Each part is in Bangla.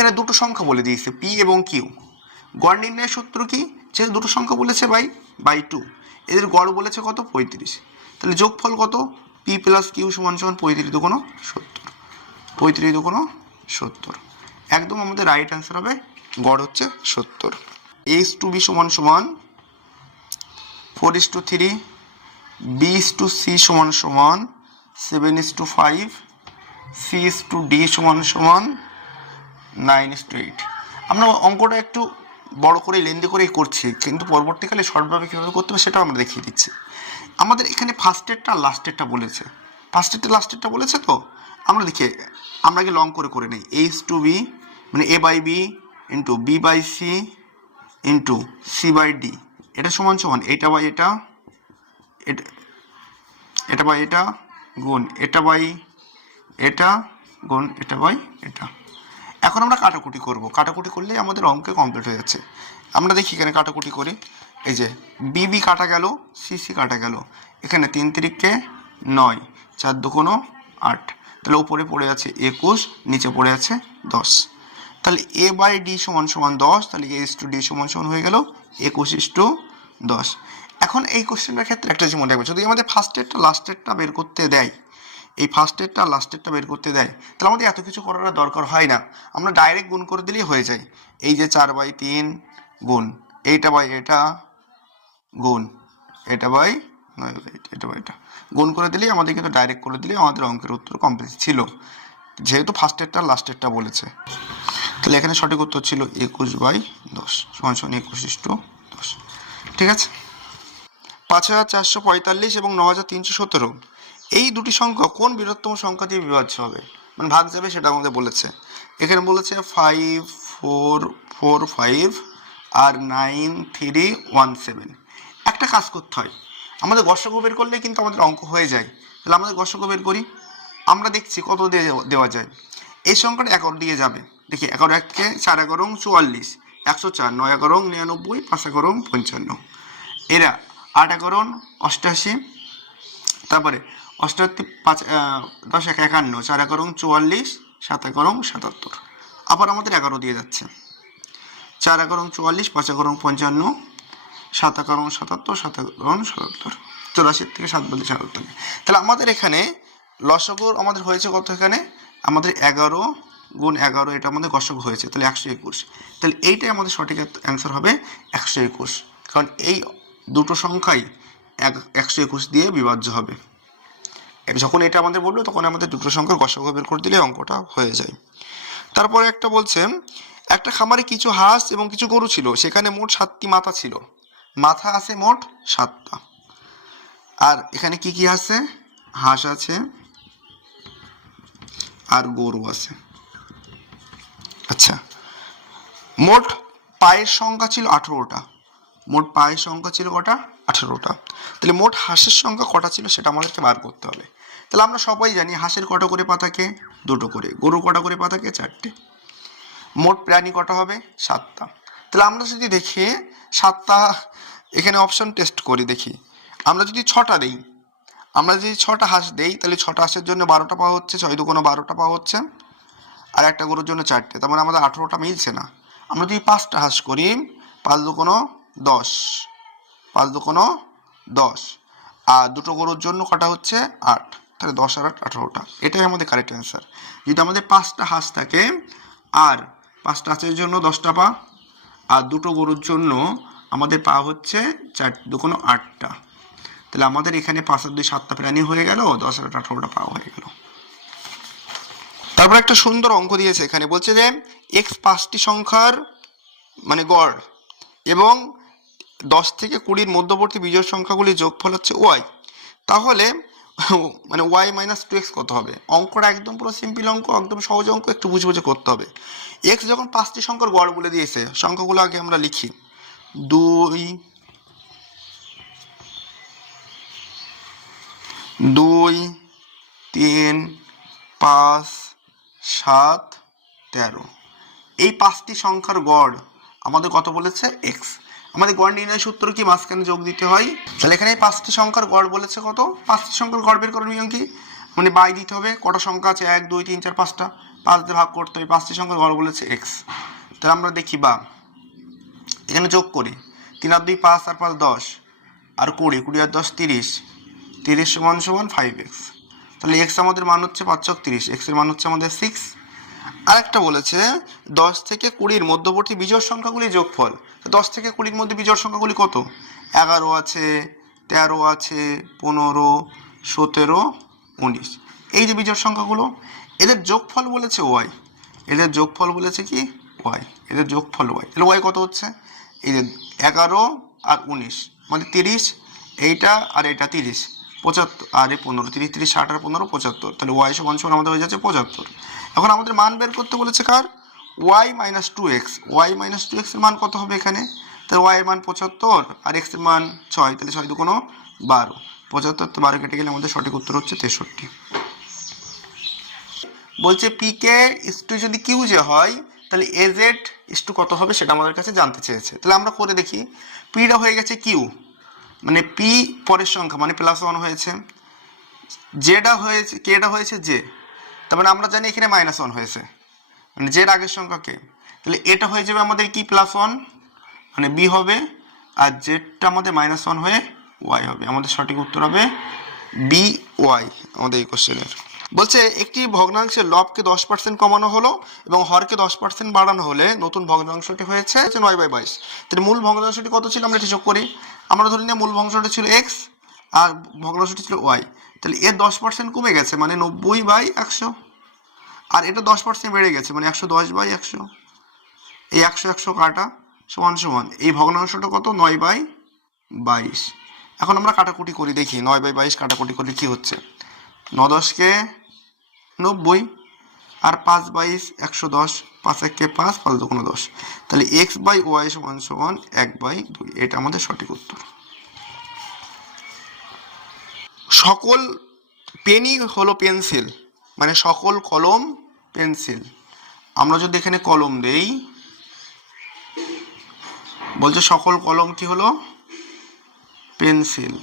এখানে দুটো সংখ্যা বলে দিয়েছে পি এবং কিউ। গড় নির্ণয়ের সূত্র কি? যেহেতু দুটো সংখ্যা বলেছে বাই 2, এদের গড় বলেছে কত? 35। তাহলে যোগফল কত? পি প্লাস কিউ সমান সমান 35 দুগুণ 70, 35 দুগুণ 70। একদম আমাদের রাইট অ্যান্সার হবে, গড় হচ্ছে 70। A/B সমান সমান 4:3, B/C সমান সমান 7:5, C/D সমান সমান 9:8। আমরা অঙ্কটা একটু বড় করে লেন্দি করেই করছি, কিন্তু পরবর্তীকালে শর্টভাবে কীভাবে করতে হবে সেটাও আমরা দেখিয়ে দিচ্ছি। আমাদের এখানে ফার্স্টেরটা লাস্টেরটা বলেছে, ফার্স্টেরটা লাস্টেরটা বলেছে, তো আমরা লিখে আমরা আগে লং করে নিই। A/B মানে A/B into B/C into C/D, এটা সমান সমান এটা বাই এটা, এটা বাই এটা গুণ এটা বাই এটা গুণ এটা বাই এটা। এখন আমরা কাটাকুটি করব, কাটাকুটি করলেই আমাদের অঙ্কে কমপ্লিট হয়ে যাচ্ছে। আমরা দেখি এখানে কাটাকুটি করি। এই যে BB কাটা গেল, CC কাটা গেল, এখানে 3 তিরিকে 9, 4 দুগুণ 8, তাহলে উপরে পড়ে আছে 21, নিচে পড়ে আছে 10। তাহলে A/D সমান সমান 10, তাহলে A/D সমান সমান হয়ে গেল 21:10। এখন এই কোশ্চেনটার ক্ষেত্রে একটা জিনিস মনে রাখবে, যদি আমাদের ফার্স্টেরটা লাস্টেরটা বের করতে দেয়, এই ফার্স্টেরটা লাস্টেরটা বের করতে দেয়, তাহলে আমাদের এত কিছু করার দরকার হয় না, আমরা ডাইরেক্ট গুণ করে দিলেই হয়ে যায়। এই যে 4/3 গুণ এইটা বাই এটা গুণ এটা বাই 9/8, এটা বাই এটা গুণ করে দিলেই আমাদের কিন্তু ডাইরেক্ট করে দিলেই আমাদের অঙ্কের উত্তর কমপ্লিট ছিল, যেহেতু ফার্স্টেরটা লাস্টেরটা বলেছে। তাহলে এখানে সঠিক উত্তর ছিল 21/10 সমান সমান 21:10। ঠিক আছে। 5445 এবং 9317 এই দুটি সংখ্যা কোন বৃহত্তম সংখ্যা দিয়ে বিভাজ্য হবে, মানে ভাগ যাবে, সেটা আমাদের বলেছে। এখানে বলেছে 5445 আর 9317। একটা কাজ করতে হয়, আমাদের গসগু বের করলে কিন্তু আমাদের অঙ্ক হয়ে যায়। তাহলে আমাদের গসগু বের করি। আমরা দেখছি কত দিয়ে দেওয়া যায়। এই সংখ্যাটা 11 দিয়ে যাবে। দেখি 11 1-কে 4 11 44, 104, 9 11 99, 5 11 55, এরা 8 11 88, তারপরে 88 5 10 1 51, 4 11 44, 7 11 77। আবার আমাদের 11 দিয়ে যাচ্ছে, 4 11 44, 5 11 55, 7 11 77, 7 11 77, 84 থেকে 7 বলতে 77। তাহলে আমাদের এখানে লসগু আমাদের হয়েছে কত? এখানে আমাদের 11 গুণ 11, এটা আমাদের গসগু হয়েছে, তাহলে 121। তাহলে এইটাই আমাদের সঠিক অ্যান্সার হবে 121, কারণ এই দুটো সংখ্যাই 121 দিয়ে বিভাজ্য হবে। যখন এটা আমাদের বললো তখন আমাদের দুটো সংখ্যার গসগু বের করে দিলে অঙ্কটা হয়ে যায়। তারপরে একটা বলছে, একটা খামারে কিছু হাঁস এবং কিছু গরু ছিল, সেখানে মোট 7টি মাথা ছিল। মাথা আছে মোট 7টা, আর এখানে কি কি আছে? হাঁস আছে আর গরু আছে। আচ্ছা, মোট পায়ের সংখ্যা ছিল 18টা। মোট পায়ের সংখ্যা ছিল কটা? 18টা। তাহলে মোট হাঁসের সংখ্যা কটা ছিল সেটা আমাদেরকে বার করতে হবে। তাহলে আমরা সবাই জানি হাঁসের কটা করে পা থাকে? 2টো করে। গরুর কটা করে পা থাকে? 4টে। মোট প্রাণী কটা হবে? 7টা। তাহলে আমরা যদি দেখি 7টা, এখানে অপশন টেস্ট করি, দেখি আমরা যদি 6টা দিই, আমরা যদি 6টা হাঁস দেই, তাহলে 6টা হাঁসের জন্য 12টা পাওয়া হচ্ছে, 6 দুগুণ 12টা পাওয়া হচ্ছে, আর একটা গরুর জন্য 4টে, তার মানে আমাদের 18টা মিলছে না। আমরা যদি 5টা হাঁস করি, 5 দুগুণ 10, 5 দুগুণ 10, আর দুটো গরুর জন্য কটা হচ্ছে? 8, তাহলে 10 আর 8 18টা। এটাই আমাদের কারেক্ট অ্যান্সার। যদি আমাদের 5টা হাঁস থাকে আর 5টা হাঁসের জন্য 10টা পা, আর দুটো গরুর জন্য আমাদের পা হচ্ছে 4 দুগুণ 8টা, তাহলে আমাদের এখানে 5 আর 2 7টা প্রাণী হয়ে গেল, 10 আর 18টা পা হয়ে গেল। তারপর একটা সুন্দর অঙ্ক দিয়েছে, এখানে বলছে যে x 5টি সংখ্যার মানে গড় এবং 10 থেকে 20 মধ্যবর্তী বিজোড় সংখ্যাগুলির যোগফল হচ্ছে y, তাহলে মানে y - 2x কত হবে? অঙ্কটা একদম পুরো সিম্পল অঙ্ক, একদম সহজ অঙ্ক, একটু বুঝে বুঝে করতে হবে। x যখন 5টি সংখ্যার গড় বলে দিয়েছে, সংখ্যাগুলো আগে আমরা লিখি। 2 3 5 7 13, এই 5টি সংখ্যার গড় আমাদের কত বলেছে? x। আমাদের গড় নির্ণয়ের সূত্র কি? মাঝখানে যোগ দিতে হয়। তাহলে এখানে 5টি সংখ্যার গড় বলেছে কত? 5টি সংখ্যার গড় বের করার নিয়ম কি? মানে বাই দিতে হবে। কটা সংখ্যা আছে? 1 2 3 4 5টা, 5 দিয়ে ভাগ করতে হবে, 5টি সংখ্যার ঘর বলেছে এক্স। তাহলে আমরা দেখি বা এখানে যোগ করি, 3 আর 2 5 আর 5 10 আর 20, 20 আর 10 30, 30 সমান সমান 5x। তাহলে এক্স আমাদের মান হচ্ছে 5 × 30, এক্স এর মান হচ্ছে আমাদের 6। আরেকটা বলেছে 10 থেকে 20-র মধ্যবর্তী বিজোড় সংখ্যাগুলি যোগফল। 10 থেকে 20-র মধ্যে বিজোড় সংখ্যাগুলি কত? 11 আছে, 13 আছে, 15, 17, 19। এই যে বিজোড় সংখ্যাগুলো, এদের যোগফল বলেছে ওয়াই। এদের যোগফল বলেছে কি? ওয়াই। এদের যোগফল ওয়াই। তাহলে ওয়াই কত হচ্ছে? এই যে 11 আর 19 মানে 30, এইটা আর এটা 30, 75 আর এই 15, 30 30 60 আর 15 75। তাহলে ওয়াই সমান সমান আমাদের হয়ে যাচ্ছে 75। এখন আমাদের মান বের করতে বলেছে কার? Y minus 2x। Y minus 2x এর মান কত হবে এখানে? তাহলে ওয়াই এর মান 75 আর x এর মান 6, তাহলে 6 2 12। 75 তো 12 কেটে গেলে আমাদের সঠিক উত্তর হচ্ছে 63। বলছে পি কে ইস্টু যদি কিউ যে হয়, তাহলে এ জেড ইস্টু কত হবে সেটা আমাদের কাছে জানতে চেয়েছে। তাহলে আমরা করে দেখি। পিটা হয়ে গেছে কিউ, মানে পি পরের সংখ্যা মানে +1 হয়েছে, জেডা হয়েছে, কেটা হয়েছে জে, তার মানে আমরা জানি এখানে -1 হয়েছে, মানে জের আগের সংখ্যা কে। তাহলে এটা হয়ে যাবে আমাদের কি +1 মানে বি হবে, আর জেডটা আমাদের -1 হয়ে ওয়াই হবে। আমাদের সঠিক উত্তর হবে বি ওয়াই আমাদের এই কোশ্চেনের। বলছে একটি ভগ্নাংশের লবকে 10% কমানো হলো এবং হরকে 10% বাড়ানো হলে নতুন ভগ্নাংশটি হয়েছে 9/22। তাহলে মূল ভগ্নাংশটি কত ছিল আমরা হিসাব করি। আমরা ধরি না মূল ভগ্নাংশটি ছিল এক্স আর ভগ্নাংশটি ছিল ওয়াই। তাহলে এর 10% কমে গেছে মানে 90/100, আর এটা 10% বেড়ে গেছে মানে 110/100। এই 100 100 কাটা সমান সমান এই ভগ্নাংশটা কত? 9/22। এখন আমরা কাটাকুটি করি, দেখি 9/22 কাটাকুটি করলে কি হচ্ছে। 9 10 90 আর 5 22 110, 5 1 5, 5 2 10। তাহলে x/y সমান সমান 1/2। এটা আমাদের সঠিক উত্তর। সকল পেনই হলো পেন্সিল, মানে সকল কলম পেন্সিল। আমরা যদি এখানে কলম দেই, বলছে সকল কলম কি হলো? পেন্সিল।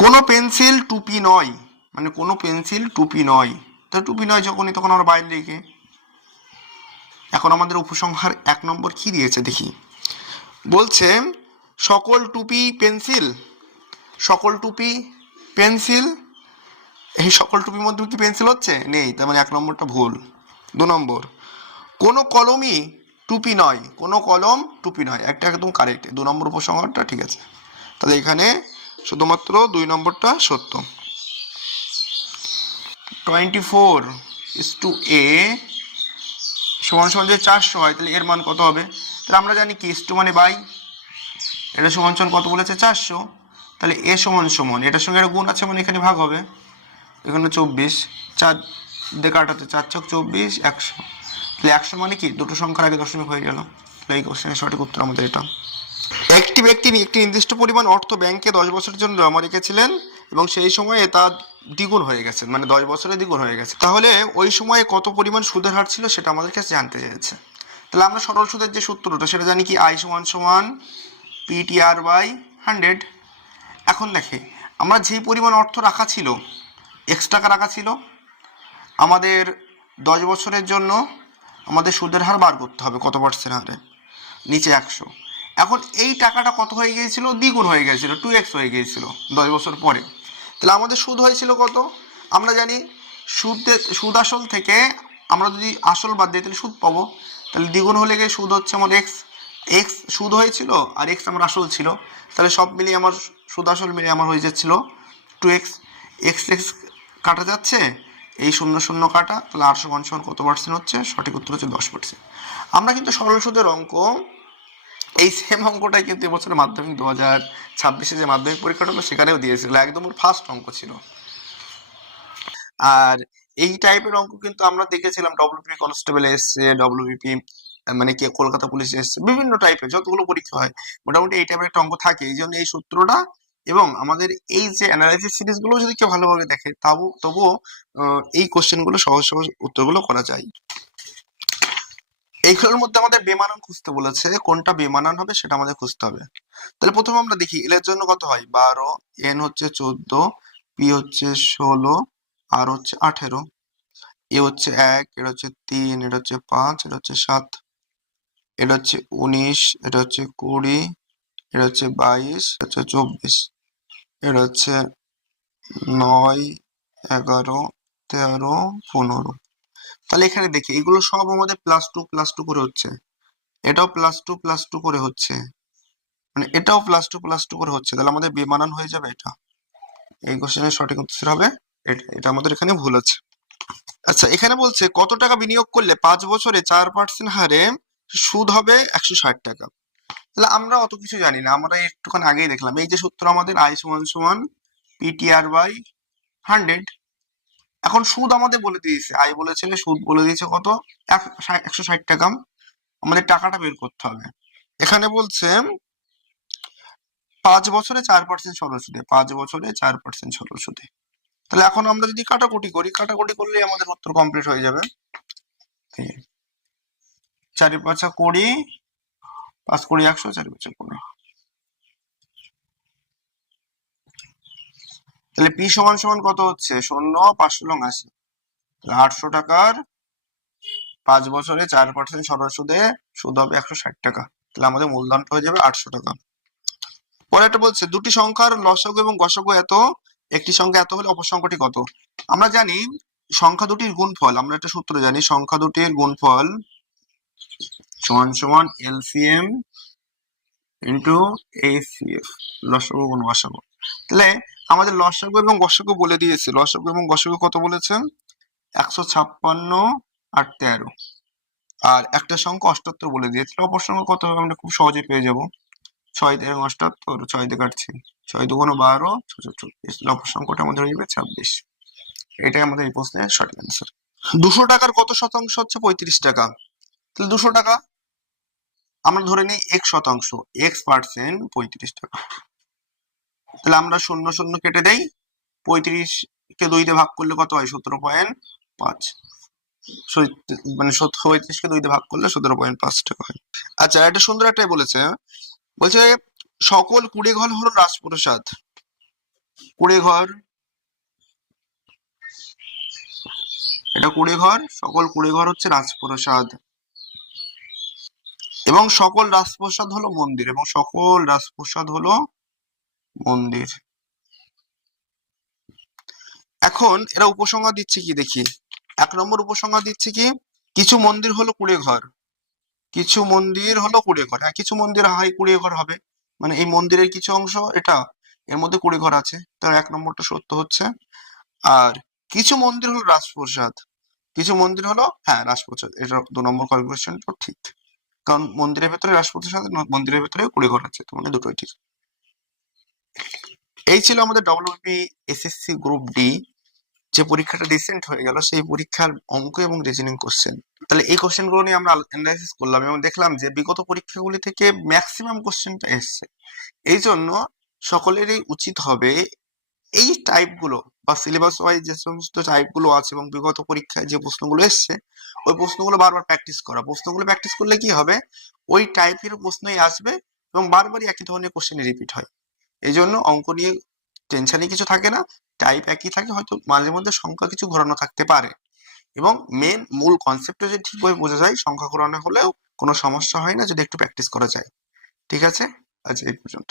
কোনো পেন্সিল টুপি নয়, মানে কোনো পেন্সিল টুপি নয়। তো টুপি নয় যখনই, তখন আমরা বাইরে লিখি। এখন আমাদের উপসংহার 1 নম্বর কি দিয়েছে দেখি। বলছে সকল টুপি পেন্সিল, সকল টুপি পেন্সিল। এই সকল টুপির মধ্যে কি পেন্সিল হচ্ছে? নেই, তার মানে 1 নম্বরটা ভুল। 2 নম্বর, কোনো কলমই টুপি নয়, কোনো কলম টুপি নয়, একটা একদম কারেক্ট। 2 নম্বর উপসংহারটা ঠিক আছে। তাহলে এখানে শুধুমাত্র 2 নম্বরটা সত্য। 24:a সমান সমান যদি 400 হয়, তাহলে এর মান কত হবে? তাহলে আমরা জানি কি ইস্টু মানে বাই, এটা সমান সমান কত বলেছে? 400। তাহলে এ সমান সমান এটার সঙ্গে একটা গুণ আছে মানে এখানে ভাগ হবে, এখানে 24, 4 দিয়ে কাটাতে 4 × 24 100। তাহলে 100 মানে কি দুটো সংখ্যার আগে দশমিক হয়ে গেল। তাহলে এই কোশ্চেনের সঠিক উত্তর আমাদের এটা। একটি ব্যক্তি একটি নির্দিষ্ট পরিমাণ অর্থ ব্যাংকে 10 বছরের জন্য জমা রেখেছিলেন এবং সেই সময়ে তা দ্বিগুণ হয়ে গেছে, মানে 10 বছরে দ্বিগুণ হয়ে গেছে। তাহলে ওই সময়ে কত পরিমাণ সুদের হার ছিল সেটা আমাদের কাছে জানতে চেয়েছে। তাহলে আমরা সরল সুদের যে সূত্রটা সেটা জানি কি, আই সমান সমান PTR/100। এখন দেখে আমরা যে পরিমাণ অর্থ রাখা ছিল, x টাকা রাখা ছিল, আমাদের 10 বছরের জন্য আমাদের সুদের হার বার করতে হবে কত % হারে, নিচে 100। এখন এই টাকাটা কত হয়ে গিয়েছিল? দ্বিগুণ হয়ে গিয়েছিল, 2x হয়ে গিয়েছিল 10 বছর পরে। তাহলে আমাদের সুদ হয়েছিল কত? আমরা জানি সুদ আসল থেকে আমরা যদি আসল বাদ দিই তাহলে সুদ পাবো। তাহলে দ্বিগুণ হলে গিয়ে সুদ হচ্ছে আমার x সুদ হয়েছিল আর x আমার আসল ছিল। তাহলে সব মিলিয়ে আমার সুদ আসল মিলিয়ে আমার হয়ে যাচ্ছিল 2x। x কাটা যাচ্ছে, এই 0 0 কাটা, তাহলে আর সমান সমান কত % হচ্ছে? সঠিক উত্তর হচ্ছে 10%। আমরা কিন্তু সরল সুদের অঙ্ক, এই সেম অঙ্কটাই কিন্তু এবছরের মাধ্যমিক 2026-এ যে মাধ্যমিক পরীক্ষাটা হলো সেখানেও দিয়েছিল, একদম ওর ফার্স্ট অঙ্ক ছিল। আর এই টাইপের অঙ্ক কিন্তু আমরা দেখেছিলাম ডব্লিউপি কনস্টেবল এসছে, ডব্লিউপি মানে কি কলকাতা পুলিশ এসছে, বিভিন্ন টাইপের যতগুলো পরীক্ষা হয় মোটামুটি এই টাইপের একটা অঙ্ক থাকে। এই জন্য এই সূত্রটা এবং আমাদের এই যে অ্যানালাইসিস সিরিজগুলো যদি কেউ ভালোভাবে দেখে তবুও এই কোশ্চেনগুলো সহজ সহজ উত্তরগুলো করা যায়। এইগুলোর মধ্যে আমাদের বেমানান খুঁজতে বলেছে, কোনটা বেমানান হবে সেটা আমাদের খুঁজতে হবে। তাহলে প্রথমে আমরা দেখি এল এর জন্য কত হয় 12, এন হচ্ছে 14, পি হচ্ছে 16, আর হচ্ছে 18, এ হচ্ছে 1, এটা হচ্ছে 3, এটা হচ্ছে 5, এটা হচ্ছে 7, এটা হচ্ছে 19, এটা হচ্ছে 20, এটা হচ্ছে 22, এটা হচ্ছে 24, এটা হচ্ছে 9, 11, 13, 15। তাহলে এখানে দেখি এগুলো সব আমাদের +2 করে হচ্ছে, এটাও +2 করে হচ্ছে, মানে এটাও +2 করে হচ্ছে, তাহলে আমাদের বেমানান হয়ে যাবে এটা। এই কোশ্চেনের সঠিক উত্তর হবে এটা, এটা আমাদের এখানে ভুল আছে। আচ্ছা, এখানে বলছে কত টাকা বিনিয়োগ করলে 5 বছরে 4% হারে সুদ হবে 160 টাকা। তাহলে আমরা অত কিছু জানি না, আমরা একটুখানি আগেই দেখলাম এই যে সূত্র আমাদের I = PTR/100। এখন সুদ আমাদের বলে দিয়েছে, আই বলেছিল সুদ বলে দিয়েছে কত, 160 টাকা। আমাদের টাকাটা বের করতে হবে। এখানে বলছে 5 বছরে 4% সরল সুদে, 5 বছরে 4% সরল সুদে। তাহলে এখন আমরা যদি কাটাকুটি করি, কাটাকুটি করলেই আমাদের উত্তর কমপ্লিট হয়ে যাবে। 4 × 5 = 20, 5 × 20 = 100, 4 × 5 = 15। তাহলে পি সমান কত হচ্ছে, 0, 5 লং 80, 800 টাকার 5 বছরে 4% সরল সুদে সুদ হবে 160 টাকা। তাহলে আমাদের মূলধনটা হয়ে যাবে 800 টাকা। পরে একটা বলছে দুটি সংখ্যার লসাগু এবং গসাগু এত, একটি সংখ্যা এত হলে অপর সংখ্যাটি কত। আমরা জানি সংখ্যা দুটির গুণফল, আমরা একটা সূত্র জানি, সংখ্যা দুটির গুণফল সমান LCM ইন্টু HCF, লসাগু গুণ গসাগু। তাহলে আমাদের লসাগু এবং গসাগু বলে দিয়েছে, লসাগু এবং গসাগু কত বলেছেন, 156 আর 13, আর একটা সংখ্যা 78 বলে দিয়েছে। অপর সংখ্যা কত হবে আমরা খুব সহজে পেয়ে যাব, 6 × 78, 6 দিয়ে কাটছি, 6 × 2 = 12, 6 × 24, অপর সংখ্যাটা আমাদের হয়ে যাবে 26। এটাই আমাদের এই প্রশ্নের সঠিক অ্যান্সার। 200 টাকার কত শতাংশ হচ্ছে 35 টাকা। তাহলে 200 টাকা আমরা ধরে নিই x%, x% 35 টাকা। তাহলে আমরা 0 0 কেটে দেই, 35 কে 2 দিয়ে ভাগ করলে কত হয়, 17.5, মানে 35 কে 2 দিয়ে ভাগ করলে 17.5 টাকা হয়। আচ্ছা, এটা সুন্দর একটাই বলেছে, বলছে সকল কুড়ে ঘর হলো রাজপ্রসাদ, কুড়ে ঘর, এটা কুড়ে ঘর, সকল কুড়ে ঘর হচ্ছে রাজপ্রসাদ, এবং সকল রাজপ্রসাদ হলো মন্দির, এবং সকল রাজপ্রসাদ হলো মন্দির। এখন এরা উপসংহার দিচ্ছে কি দেখি, 1 নম্বর উপসংহার দিচ্ছে কি, কিছু মন্দির হলো কুড়ে ঘর, কিছু মন্দির হলো কুড়ে ঘর। হ্যাঁ, কিছু মন্দির হয় কুড়ে ঘর হবে, মানে এই মন্দিরের কিছু অংশ এটা, এর মধ্যে কুড়ে ঘর আছে, তার 1 নম্বরটা সত্য হচ্ছে। আর কিছু মন্দির হলো রাজপ্রসাদ, কিছু মন্দির হলো, হ্যাঁ রাজপ্রসাদ, এটা 2 নম্বর ক্যালকুলেশনটা ঠিক, কারণ মন্দিরের ভেতরে রাজপ্রসাদ, মন্দিরের ভেতরে কুড়ে ঘর আছে, তো মানে দুটোই ঠিক। এই ছিল আমাদের WBP SSC গ্রুপ ডি যে পরীক্ষাটা রিসেন্ট হয়ে গেল, সেই পরীক্ষার অঙ্ক এবং রিজনিং কোশ্চেন। তাহলে এই কোশ্চেনগুলো নিয়ে আমরা অ্যানালাইসিস করলাম এবং দেখলাম যে বিগত পরীক্ষাগুলি থেকে ম্যাক্সিমাম কোশ্চেনটা এসছে। এই জন্য সকলেরই উচিত হবে এই টাইপগুলো বা সিলেবাস ওয়াইজ যে সমস্ত টাইপগুলো আছে এবং বিগত পরীক্ষায় যে প্রশ্নগুলো এসছে, ওই প্রশ্নগুলো বারবার প্র্যাকটিস করা। প্রশ্নগুলো প্র্যাকটিস করলে কি হবে, ওই টাইপের প্রশ্নই আসবে এবং বারবারই একই ধরনের কোশ্চেন রিপিট হয়। এই জন্য অঙ্ক নিয়ে টেনশনই কিছু থাকে না, টাইপ একই থাকে, হয়তো মাঝে মধ্যে সংখ্যা কিছু ঘোরানো থাকতে পারে, এবং মূল কনসেপ্টটা যদি ঠিকভাবে বোঝা যায়, সংখ্যা ঘোরানো হলেও কোনো সমস্যা হয় না যদি একটু প্র্যাকটিস করা যায়। ঠিক আছে, আজ এই পর্যন্ত।